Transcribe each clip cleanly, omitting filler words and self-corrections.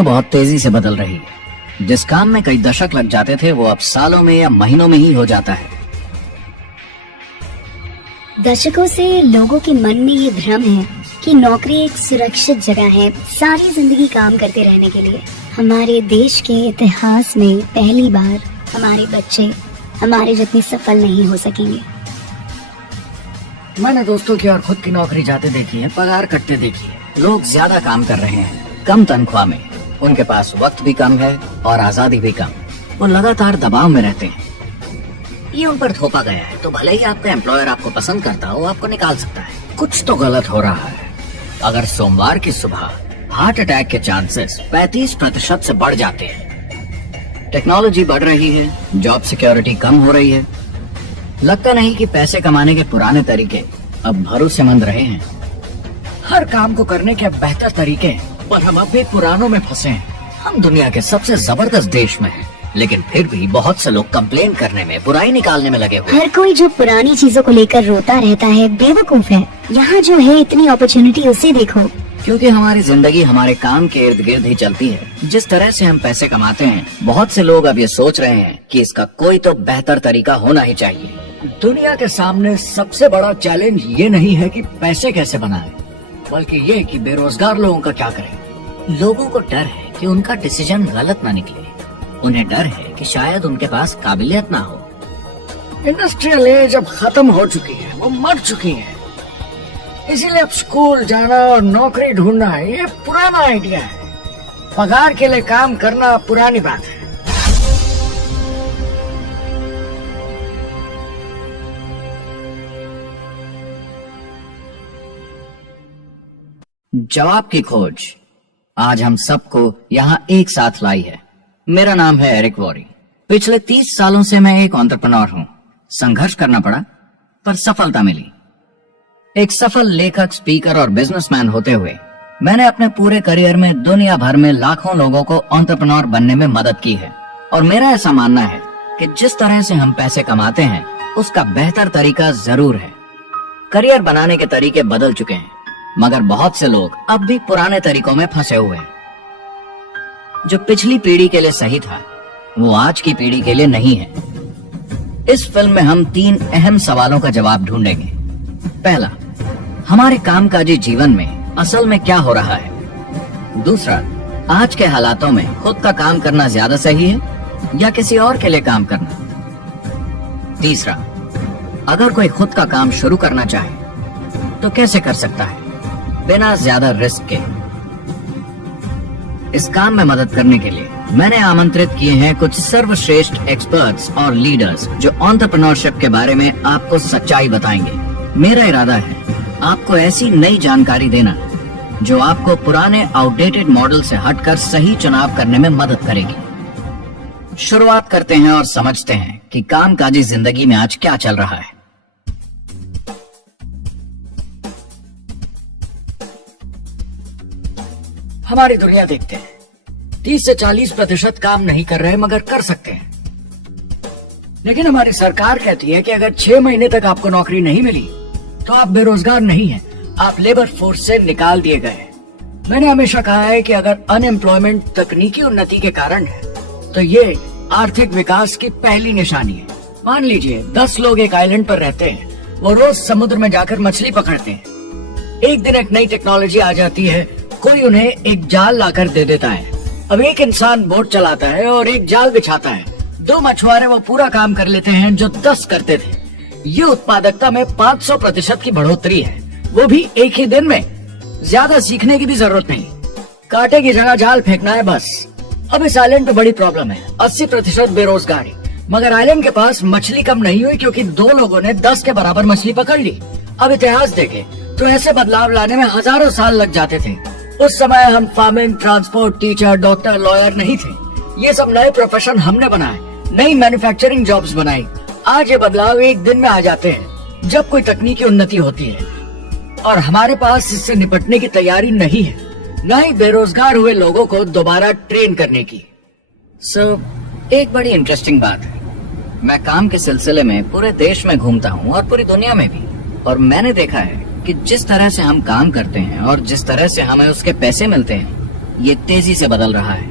तो बहुत तेजी से बदल रही है। जिस काम में कई दशक लग जाते थे वो अब सालों में या महीनों में ही हो जाता है। दशकों से लोगों के मन में ये भ्रम है कि नौकरी एक सुरक्षित जगह है सारी जिंदगी काम करते रहने के लिए। हमारे देश के इतिहास में पहली बार हमारे बच्चे हमारे जितने सफल नहीं हो सकेंगे। मैंने दोस्तों की और खुद की नौकरी जाते देखी है, पगार कटते देखी है। लोग ज्यादा काम कर रहे हैं कम तनख्वाह में, उनके पास वक्त भी कम है और आजादी भी कम। वो लगातार दबाव में रहते हैं। ये उन पर थोपा गया है, तो भले ही आपका एम्प्लॉयर आपको पसंद करता हो, आपको निकाल सकता है। कुछ तो गलत हो रहा है। अगर सोमवार की सुबह हार्ट अटैक के चांसेस 35% से बढ़ जाते हैं, टेक्नोलॉजी बढ़ रही है, जॉब सिक्योरिटी कम हो रही है, लगता नहीं कि पैसे कमाने के पुराने तरीके अब भरोसेमंद रहे हैं। हर काम को करने के अब बेहतर तरीके हैं, पर हम अब भी पुरानों में फंसे हैं। हम दुनिया के सबसे जबरदस्त देश में हैं, लेकिन फिर भी बहुत से लोग कंप्लेन करने में, बुराई निकालने में लगे हुए। हर कोई जो पुरानी चीजों को लेकर रोता रहता है बेवकूफ है। यहाँ जो है इतनी अपॉर्चुनिटी उसे देखो। क्योंकि हमारी जिंदगी हमारे काम के इर्द गिर्द ही चलती है। जिस तरह से हम पैसे कमाते हैं, बहुत से लोग अब ये सोच रहे हैं कि इसका कोई तो बेहतर तरीका होना ही चाहिए। दुनिया के सामने सबसे बड़ा चैलेंज ये नहीं है कि पैसे कैसे बनाएं, बल्कि ये कि बेरोजगार लोगों का क्या करें। लोगों को डर है कि उनका डिसीजन गलत ना निकले। उन्हें डर है कि शायद उनके पास काबिलियत ना हो। इंडस्ट्रियल एज अब खत्म हो चुकी है, वो मर चुकी है। इसीलिए अब स्कूल जाना और नौकरी ढूंढना ये पुराना आइडिया है। पगार के लिए काम करना पुरानी बात है। जवाब की खोज आज हम सबको यहाँ एक साथ लाई है। मेरा नाम है एरिक वॉरी। पिछले 30 सालों से मैं एक एंटरप्रेन्योर हूँ। संघर्ष करना पड़ा, पर सफलता मिली। एक सफल लेखक, स्पीकर और बिजनेसमैन होते हुए मैंने अपने पूरे करियर में दुनिया भर में लाखों लोगों को एंटरप्रेन्योर बनने में मदद की है। और मेरा ऐसा मानना है कि जिस तरह से हम पैसे कमाते हैं, उसका बेहतर तरीका जरूर है। करियर बनाने के तरीके बदल चुके हैं, मगर बहुत से लोग अब भी पुराने तरीकों में फंसे हुए हैं। जो पिछली पीढ़ी के लिए सही था, वो आज की पीढ़ी के लिए नहीं है। इस फिल्म में हम 3 अहम सवालों का जवाब ढूंढेंगे। पहला, हमारे कामकाजी जीवन में असल में क्या हो रहा है। दूसरा, आज के हालातों में खुद का काम करना ज्यादा सही है या किसी और के लिए काम करना। तीसरा, अगर कोई खुद का काम शुरू करना चाहे तो कैसे कर सकता है बिना ज्यादा रिस्क के। इस काम में मदद करने के लिए मैंने आमंत्रित किए हैं कुछ सर्वश्रेष्ठ एक्सपर्ट्स और लीडर्स जो एंटरप्रेन्योरशिप के बारे में आपको सच्चाई बताएंगे। मेरा इरादा है आपको ऐसी नई जानकारी देना जो आपको पुराने आउटडेटेड मॉडल से हटकर सही चुनाव करने में मदद करेगी। शुरुआत करते हैं और समझते हैं कि कामकाजी जिंदगी में आज क्या चल रहा है। हमारी दुनिया देखते हैं, 30 से 40% काम नहीं कर रहे मगर कर सकते हैं। लेकिन हमारी सरकार कहती है कि अगर 6 महीने तक आपको नौकरी नहीं मिली तो आप बेरोजगार नहीं हैं, आप लेबर फोर्स से निकाल दिए गए। मैंने हमेशा कहा है कि अगर अनएम्प्लॉयमेंट तकनीकी उन्नति के कारण है तो ये आर्थिक विकास की पहली निशानी है। मान लीजिए 10 लोग एक आइलैंड पर रहते हैं, वो रोज समुद्र में जाकर मछली पकड़ते हैं। एक दिन एक नई टेक्नोलॉजी आ जाती है, कोई उन्हें एक जाल लाकर दे देता है। अब एक इंसान बोट चलाता है और एक जाल बिछाता है। 2 मछुआरे वो पूरा काम कर लेते हैं जो 10 करते थे। ये उत्पादकता में 500% की बढ़ोतरी है, वो भी एक ही दिन में। ज्यादा सीखने की भी जरूरत नहीं, कांटे की जगह जाल फेंकना है बस। अब इस आइलैंड पे बड़ी प्रॉब्लम है, 80% बेरोजगारी। मगर आइलैंड के पास मछली कम नहीं हुई क्योंकि 2 लोगों ने 10 के बराबर मछली पकड़ ली। अब इतिहास देखें तो ऐसे बदलाव लाने में हजारों साल लग जाते थे। उस समय हम farming, transport, teacher, doctor, lawyer नहीं थे। ये सब नए प्रोफेशन हमने बनाए, नई मैन्युफैक्चरिंग जॉब्स बनाई। आज ये बदलाव एक दिन में आ जाते हैं जब कोई तकनीकी उन्नति होती है, और हमारे पास इससे निपटने की तैयारी नहीं है, न ही बेरोजगार हुए लोगों को दोबारा ट्रेन करने की। एक बड़ी इंटरेस्टिंग बात है, मैं काम के सिलसिले में पूरे देश में घूमता हूँ और पूरी दुनिया में भी, और मैंने देखा है कि जिस तरह से हम काम करते हैं और जिस तरह से हमें उसके पैसे मिलते हैं, ये तेजी से बदल रहा है।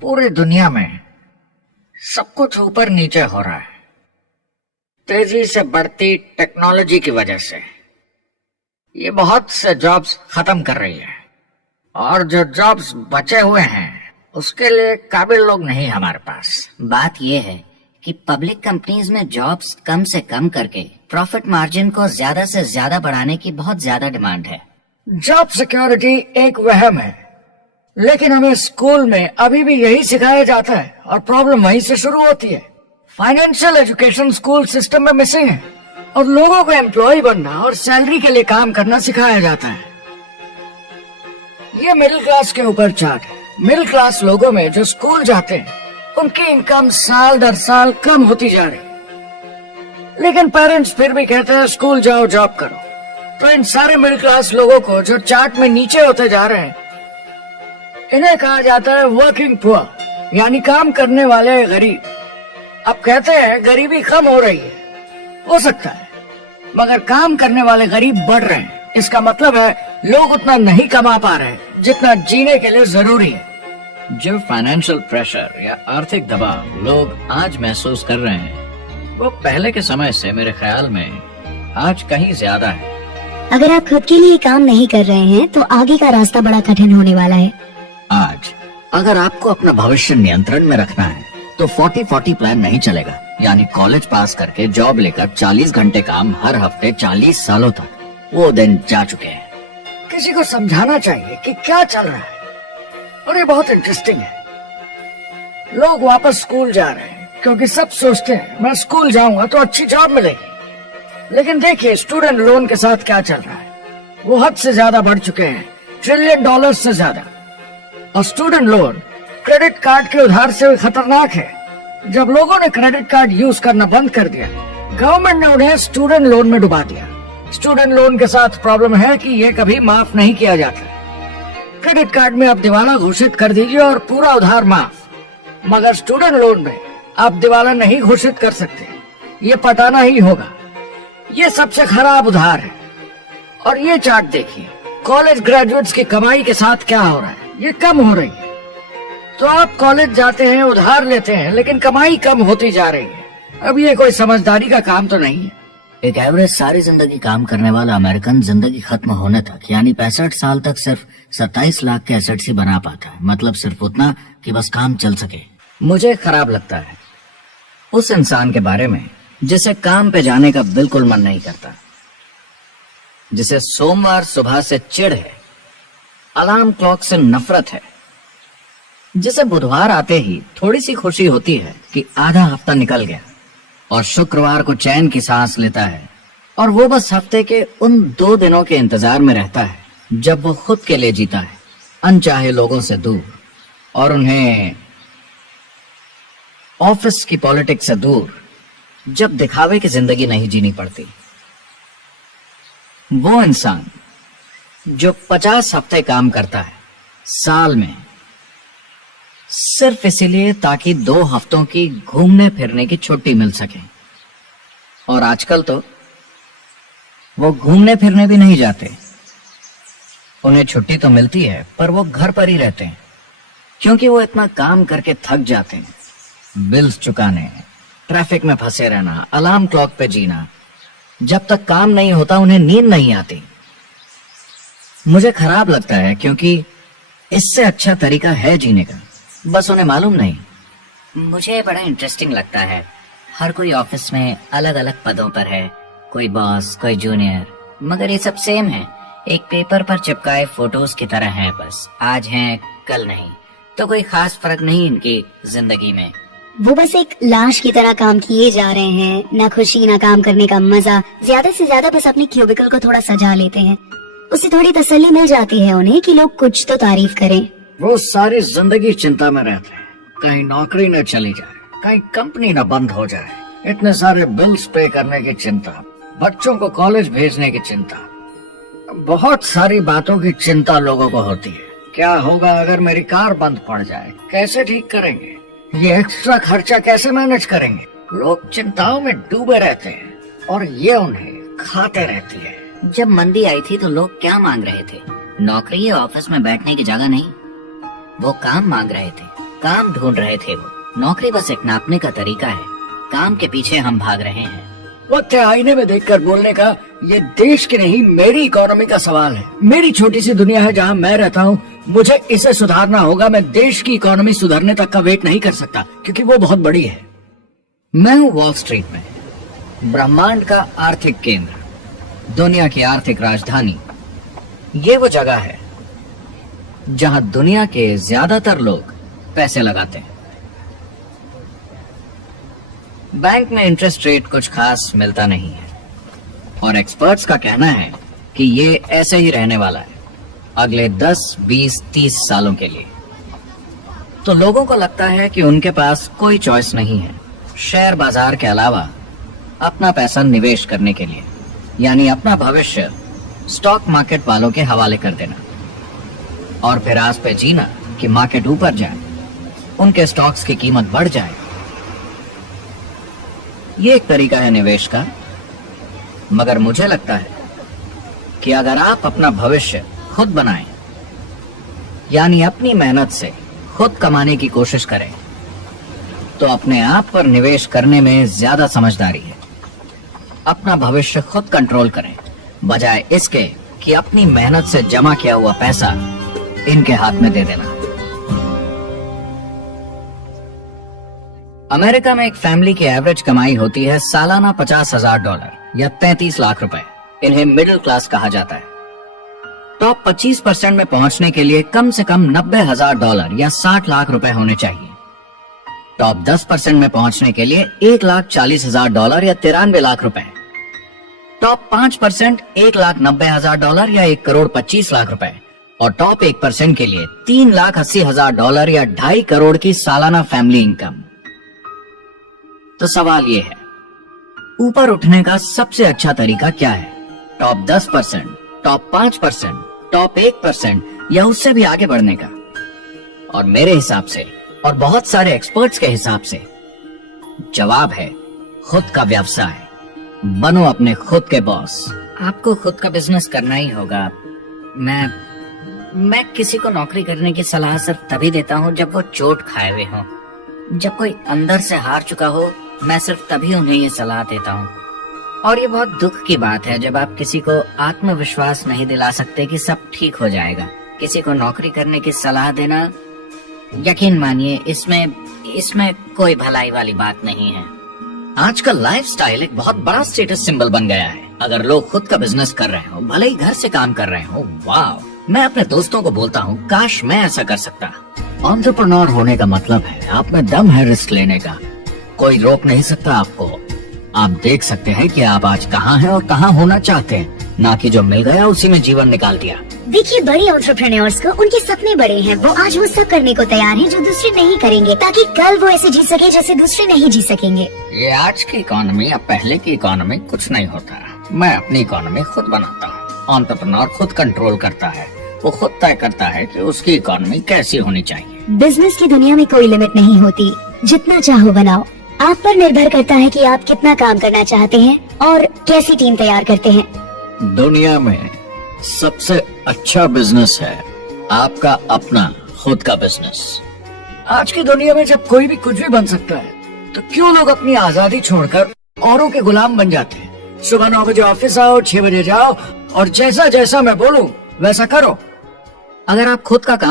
पूरी दुनिया में सब कुछ ऊपर नीचे हो रहा है, तेजी से बढ़ती टेक्नोलॉजी की वजह से। ये बहुत से जॉब्स खत्म कर रही है, और जो जॉब्स बचे हुए हैं उसके लिए काबिल लोग नहीं हमारे पास। बात यह है कि पब्लिक कंपनीज में जॉब्स कम से कम करके प्रॉफिट मार्जिन को ज्यादा से ज्यादा बढ़ाने की बहुत ज्यादा डिमांड है। जॉब सिक्योरिटी एक वहम है, लेकिन हमें स्कूल में अभी भी यही सिखाया जाता है और प्रॉब्लम वहीं से शुरू होती है। फाइनेंशियल एजुकेशन स्कूल सिस्टम में मिसिंग है और लोगों को एम्प्लॉय बनना और सैलरी के लिए काम करना सिखाया जाता है। ये मिडिल क्लास के ऊपर चार्ट है। मिडिल क्लास लोगों में जो स्कूल जाते हैं उनकी इनकम साल दर साल कम होती जा रही है, लेकिन पेरेंट्स फिर भी कहते हैं स्कूल जाओ, जॉब करो। तो इन सारे मिडिल क्लास लोगों को जो चार्ट में नीचे होते जा रहे हैं, इन्हें कहा जाता है वर्किंग पुअर, यानी काम करने वाले गरीब। अब कहते हैं गरीबी कम हो रही है, हो सकता है, मगर काम करने वाले गरीब बढ़ रहे हैं। इसका मतलब है लोग उतना नहीं कमा पा रहे जितना जीने के लिए जरूरी है। जो फाइनेंशियल प्रेशर या आर्थिक दबाव लोग आज महसूस कर रहे हैं, वो पहले के समय से मेरे ख्याल में आज कहीं ज्यादा है। अगर आप खुद के लिए काम नहीं कर रहे हैं तो आगे का रास्ता बड़ा कठिन होने वाला है। आज अगर आपको अपना भविष्य नियंत्रण में रखना है तो 40-40 प्लान नहीं चलेगा, यानी कॉलेज पास करके जॉब लेकर 40 घंटे काम हर हफ्ते 40 सालों तक, वो दिन जा चुके हैं। किसी को समझाना चाहिए कि क्या चल रहा है, और ये बहुत इंटरेस्टिंग है। लोग वापस स्कूल जा रहे हैं क्योंकि सब सोचते हैं मैं स्कूल जाऊंगा तो अच्छी जॉब मिलेगी। लेकिन देखिए स्टूडेंट लोन के साथ क्या चल रहा है, वो हद से ज्यादा बढ़ चुके हैं, $1 ट्रिलियन से ज्यादा। और स्टूडेंट लोन क्रेडिट कार्ड के उधार से भी खतरनाक है। जब लोगों ने क्रेडिट कार्ड यूज करना बंद कर दिया, गवर्नमेंट ने उन्हें स्टूडेंट लोन में डुबा दिया। स्टूडेंट लोन के साथ प्रॉब्लम है कि ये कभी माफ नहीं किया जाता। क्रेडिट कार्ड में आप दिवाला घोषित कर दीजिए और पूरा उधार माफ, मगर स्टूडेंट लोन में आप दिवाला नहीं घोषित कर सकते, ये पटाना ही होगा। ये सबसे खराब उधार है। और ये चार्ट देखिए, कॉलेज ग्रेजुएट्स की कमाई के साथ क्या हो रहा है, ये कम हो रही है। तो आप कॉलेज जाते हैं, उधार लेते हैं, लेकिन कमाई कम होती जा रही है। अब ये कोई समझदारी का काम तो नहीं है। एक एवरेज सारी जिंदगी काम करने वाला अमेरिकन जिंदगी खत्म होने तक, यानी 65 साल तक सिर्फ 27 लाख के एसेट्स ही बना पाता है। मतलब सिर्फ उतना कि बस काम चल सके। मुझे खराब लगता है उस इंसान के बारे में जिसे काम पे जाने का बिल्कुल मन नहीं करता, जिसे सोमवार सुबह से चिढ़ है, अलार्म क्लॉक से नफरत है, जिसे बुधवार आते ही थोड़ी सी खुशी होती है कि आधा हफ्ता निकल गया, और शुक्रवार को चैन की सांस लेता है, और वो बस हफ्ते के उन 2 दिनों के इंतजार में रहता है जब वो खुद के लिए जीता है, अनचाहे लोगों से दूर, और उन्हें ऑफिस की पॉलिटिक्स से दूर, जब दिखावे की जिंदगी नहीं जीनी पड़ती। वो इंसान जो 50 हफ्ते काम करता है साल में, सिर्फ इसीलिए ताकि 2 हफ्तों की घूमने फिरने की छुट्टी मिल सके। और आजकल तो वो घूमने फिरने भी नहीं जाते। उन्हें छुट्टी तो मिलती है पर वो घर पर ही रहते हैं, क्योंकि वो इतना काम करके थक जाते हैं। बिल्स चुकाने, ट्रैफिक में फंसे रहना, अलार्म क्लॉक पे जीना, जब तक काम नहीं होता उन्हें नींद नहीं आती। मुझे खराब लगता है क्योंकि इससे अच्छा तरीका है जीने का, बस उन्हें मालूम नहीं। मुझे बड़ा इंटरेस्टिंग लगता है, हर कोई ऑफिस में अलग अलग पदों पर है, कोई बॉस, कोई जूनियर, मगर ये सब सेम है, एक पेपर पर चिपकाए फोटोज की तरह हैं। बस आज हैं कल नहीं, तो कोई खास फर्क नहीं इनकी जिंदगी में। वो बस एक लाश की तरह काम किए जा रहे हैं, ना खुशी ना काम करने का मजा। ज्यादा से ज्यादा बस अपनी क्यूबिकल को थोड़ा सजा लेते हैं, उससे थोड़ी तसल्ली मिल जाती है उन्हें कि लोग कुछ तो तारीफ करें। वो सारी जिंदगी चिंता में रहते हैं, कहीं नौकरी न चली जाए, कहीं कंपनी न बंद हो जाए, इतने सारे बिल्स पे करने की चिंता, बच्चों को कॉलेज भेजने की चिंता, बहुत सारी बातों की चिंता लोगों को होती है। क्या होगा अगर मेरी कार बंद पड़ जाए, कैसे ठीक करेंगे, ये एक्स्ट्रा खर्चा कैसे मैनेज करेंगे। लोग चिंताओं में डूबे रहते हैं और ये उन्हें खाते रहती है। जब मंदी आई थी तो लोग क्या मांग रहे थे? नौकरी या ऑफिस में बैठने की जगह नहीं। वो काम मांग रहे थे, काम ढूंढ रहे थे। वो नौकरी बस एक नापने का तरीका है, काम के पीछे हम भाग रहे हैं। वक्त है आईने में देखकर बोलने का। ये देश की नहीं, मेरी इकोनॉमी का सवाल है। मेरी छोटी सी दुनिया है जहाँ मैं रहता हूँ, मुझे इसे सुधारना होगा। मैं देश की इकोनॉमी सुधरने तक का वेट नहीं कर सकता, क्योंकि वो बहुत बड़ी है। मैं हूँ वॉल स्ट्रीट में, ब्रह्मांड का आर्थिक केंद्र, दुनिया की आर्थिक राजधानी। ये वो जगह है जहाँ दुनिया के ज्यादातर लोग पैसे लगाते हैं। बैंक में इंटरेस्ट रेट कुछ खास मिलता नहीं है, और एक्सपर्ट्स का कहना है कि ये ऐसे ही रहने वाला है अगले 10, 20, 30 सालों के लिए। तो लोगों को लगता है कि उनके पास कोई चॉइस नहीं है शेयर बाजार के अलावा अपना पैसा निवेश करने के लिए, यानी अपना भविष्य स्टॉक मार्केट वालों के हवाले कर देना और फिर आस पे जीना कि मार्केट ऊपर जाए, उनके स्टॉक्स की कीमत बढ़ जाए। ये एक तरीका है निवेश का, मगर मुझे लगता है कि अगर आप अपना भविष्य खुद बनाएं, यानी अपनी मेहनत से खुद कमाने की कोशिश करें, तो अपने आप पर निवेश करने में ज्यादा समझदारी है। अपना भविष्य खुद कंट्रोल करें, बजाय इसके कि अपनी मेहनत से जमा किया हुआ पैसा इनके हाथ में दे देना। अमेरिका में एक फैमिली की एवरेज कमाई होती है सालाना $50,000 या 33 लाख रुपए। इन्हें मिडिल क्लास कहा जाता है। टॉप 25% में पहुंचने के लिए कम से कम $90,000 या 60 लाख रुपए होने चाहिए। टॉप 10% में पहुंचने के लिए $1,40,000 या 93 लाख रुपए। टॉप 5% $1,90,000 या 1,25,00,000 रुपए, और टॉप 1% के लिए $3,80,000 या 2.5 करोड़ की सालाना फैमिली इनकम। तो सवाल ये है, ऊपर उठने का सबसे अच्छा तरीका क्या है? टॉप 10%, टॉप 5%, टॉप 1% या उससे भी आगे बढ़ने का? और मेरे हिसाब से और बहुत सारे एक्सपर्ट्स के हिसाब से जवाब है खुद का व्यवसाय। बनो अपने खुद के बॉस। आपको खुद का बिजनेस करना ही होगा। मैं किसी को नौकरी करने की सलाह सिर्फ तभी देता हूँ जब वो चोट खाए हुए हो। जब कोई अंदर से हार चुका हो, मैं सिर्फ तभी उन्हें ये सलाह देता हूँ। और ये बहुत दुख की बात है जब आप किसी को आत्मविश्वास नहीं दिला सकते कि सब ठीक हो जाएगा। किसी को नौकरी करने की सलाह देना, यकीन मानिए, इसमें कोई भलाई वाली बात नहीं है। आजकल लाइफस्टाइल एक बहुत बड़ा स्टेटस सिंबल बन गया है। अगर लोग खुद का बिजनेस कर रहे हो, भले ही घर से काम कर रहे हो, वाह! मैं अपने दोस्तों को बोलता हूँ, काश मैं ऐसा कर सकता। एंटरप्रेन्योर होने का मतलब है आप में दम है रिस्क लेने का। कोई रोक नहीं सकता आपको। आप देख सकते हैं कि आप आज कहाँ हैं और कहाँ होना चाहते हैं, ना कि जो मिल गया उसी में जीवन निकाल दिया। देखिए, बड़े एंटरप्रेन्योर्स को उनके सपने बड़े हैं। वो आज वो सब करने को तैयार हैं जो दूसरे नहीं करेंगे, ताकि कल वो ऐसे जी सके जैसे दूसरे नहीं जी सकेंगे। ये आज की इकोनॉमी या पहले की इकोनॉमी कुछ नहीं होता। मैं अपनी इकोनॉमी खुद बनाता हूँ। एंटरप्रेन्योर खुद कंट्रोल करता है। वो खुद तय करता है कि उसकी इकोनॉमी कैसी होनी चाहिए। बिजनेस की दुनिया में कोई लिमिट नहीं होती। जितना चाहो बनाओ। आप पर निर्भर करता है कि आप कितना काम करना चाहते हैं और कैसी टीम तैयार करते हैं। दुनिया में सबसे अच्छा बिजनेस है आपका अपना खुद का बिजनेस। आज की दुनिया में जब कोई भी कुछ भी बन सकता है, तो क्यों लोग अपनी आजादी छोड़कर औरों के गुलाम बन जाते हैं? सुबह 9 बजे ऑफिस आओ, 6 बजे जाओ और जैसा जैसा मैं बोलूं वैसा करो। अगर आप खुद का काम